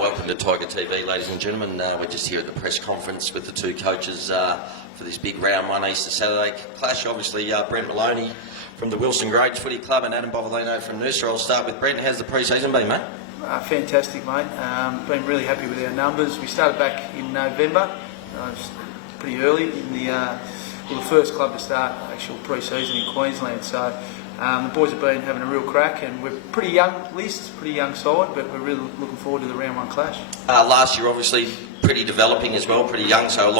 Welcome to Tiger TV, ladies and gentlemen. We're just here at the press conference with the two coaches for this big round one Easter Saturday clash. Obviously, Brent Maloney from the Wilson Grange Footy Club and Adam Bovolino from Noosa. I'll start with Brent. How's the pre-season been, mate? Fantastic, mate. Been really happy with our numbers. We started back in November, pretty early in the first club to start actual pre-season in Queensland. So the boys have been having a real crack, and we're pretty young list, pretty young side, but we're really looking forward to the round one clash. Last year, obviously, pretty developing as well, pretty young, so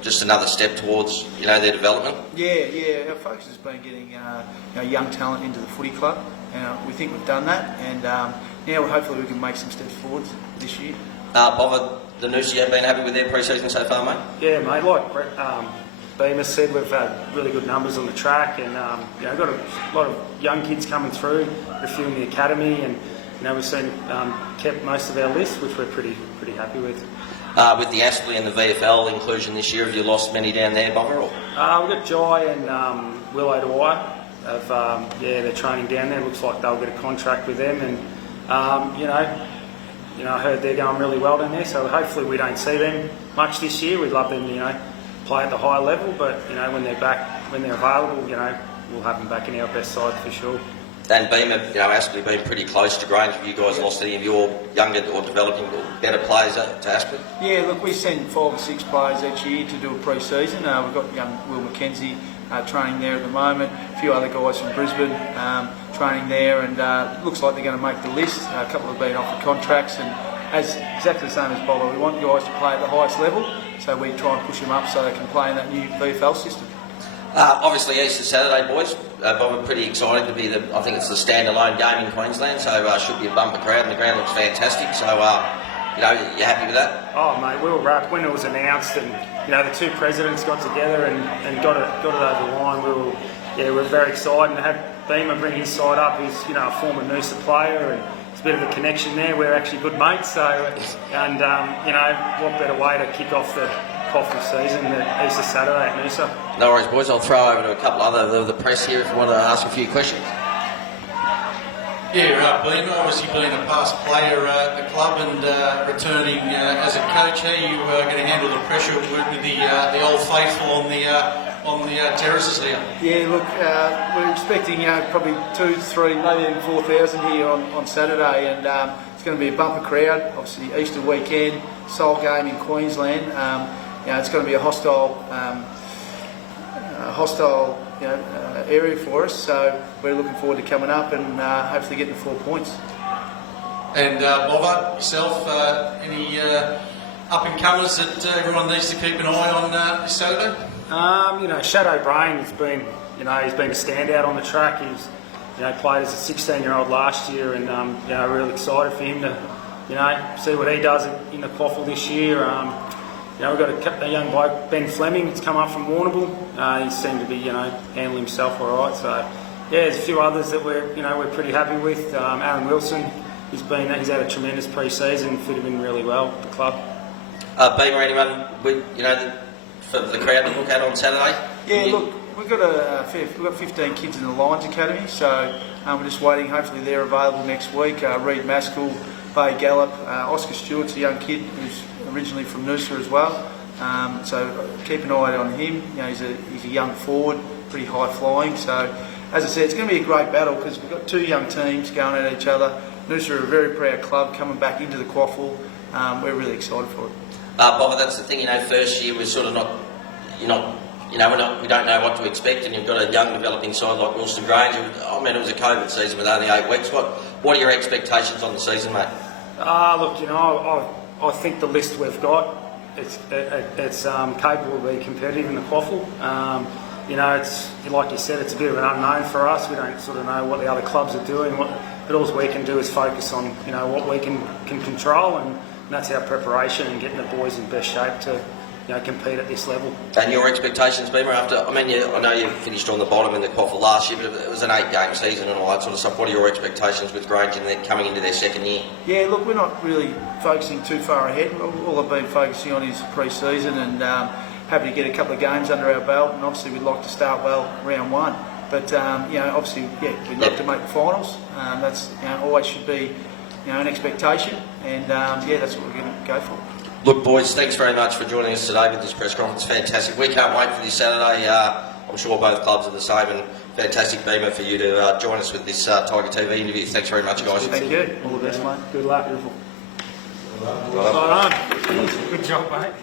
just another step towards their development. Yeah. Our focus has been getting young talent into the footy club. We think we've done that, and now hopefully we can make some steps forwards this year. Bova, the Noosa, have been happy with their pre-season so far, mate? Yeah, mate. Like Brett Beamer said, we've had really good numbers on the track, and got a lot of young kids coming through, a few in the academy, and we've seen kept most of our list, which we're pretty happy with. With the Aspley and the VFL inclusion this year, have you lost many down there, Bova? We've got Jai and Willow Dwyer. They're training down there. Looks like they'll get a contract with them, and I heard they're going really well down there. So hopefully we don't see them much this year. We'd love them, play at the high level, but when they're back, when they're available, we'll have them back in our best side for sure. And Beamer, Aspley been pretty close to Grange. Have you guys lost any of your younger or developing or better players to Aspley? Yeah, look, we send 5 or 6 players each year to do a pre-season. We've got young Will McKenzie training there at the moment. A few other guys from Brisbane training there, and looks like they're going to make the list. A couple have been offered contracts, and as exactly the same as Bolo, we want guys to play at the highest level, so we try and push them up so they can play in that new VFL system. Obviously, Easter Saturday, boys. Bob, we're pretty excited to be I think it's the standalone game in Queensland, so should be a bumper crowd, and the ground looks fantastic. So, you happy with that? Oh, mate, we were wrapped when it was announced, and the two presidents got together and got it over the line. We were very excited, and had Beamer bring his side up. He's a former Noosa player, and it's a bit of a connection there. We're actually good mates, so what better way to kick off the Coffee season than Easter Saturday at Noosa. No worries, boys. I'll throw over to a couple other of the press here if you want to ask a few questions. Yeah, Beamer, obviously being a past player at the club and returning as a coach, how are you going to handle the pressure of working with the old faithful on the terraces here? Yeah, look, we're expecting probably 2, 3, maybe even 4,000 here on Saturday, and it's going to be a bumper crowd. Obviously, Easter weekend, sole game in Queensland. It's going to be a hostile area for us, so we're looking forward to coming up and hopefully getting 4 points. And Bova, yourself, any up-and-comers that everyone needs to keep an eye on this Saturday? Shadow Brain has been, he's been a standout on the track. He's, played as a 16-year-old last year, and really excited for him to, see what he does in the quaffle this year. We've got a young bloke, Ben Fleming, that's come up from Warrnambool. He seemed to be, handling himself all right. So, there's a few others that we're pretty happy with. Aaron Wilson, he's had a tremendous pre-season, fitted in really well at the club. Beamer, anyone, for the crowd to look at on Saturday? Yeah, look, we've got 15 kids in the Lions Academy, so we're just waiting. Hopefully they're available next week. Reed Maskell, Bay Gallup, Oscar Stewart's a young kid who's originally from Noosa as well, so keep an eye on him. He's a young forward, pretty high flying. So as I said, it's going to be a great battle because we've got 2 young teams going at each other. Noosa are a very proud club coming back into the quaffle. We're really excited for it. Bob, that's the thing. First year we're sort of we don't know what to expect, and you've got a young developing side like Wilson Grange. It was a COVID season with only 8 weeks. What are your expectations on the season, mate? I think the list we've got, it's capable of being competitive in the quaffle. It's like you said, it's a bit of an unknown for us. We don't sort of know what the other clubs are doing. But all we can do is focus on what we can control, and that's our preparation and getting the boys in best shape to compete at this level. And your expectations, Beamer, I know you finished on the bottom in the quaffle last year, but it was an 8-game season and all that sort of stuff. What are your expectations with Grange and then coming into their second year? Yeah, look, we're not really focusing too far ahead. All I've been focusing on is pre-season, and happy to get a couple of games under our belt, and obviously we'd like to start well round one. But obviously, we'd love to make the finals. That's always should be an expectation, and that's what we're going to go for. Look, boys, thanks very much for joining us today with this press conference. Fantastic. We can't wait for this Saturday. I'm sure both clubs are the same, and fantastic, Beamer, for you to join us with this Tiger TV interview. Thanks very much, guys. Thank you. All the best, mate. Good luck. Well done. Good job, mate.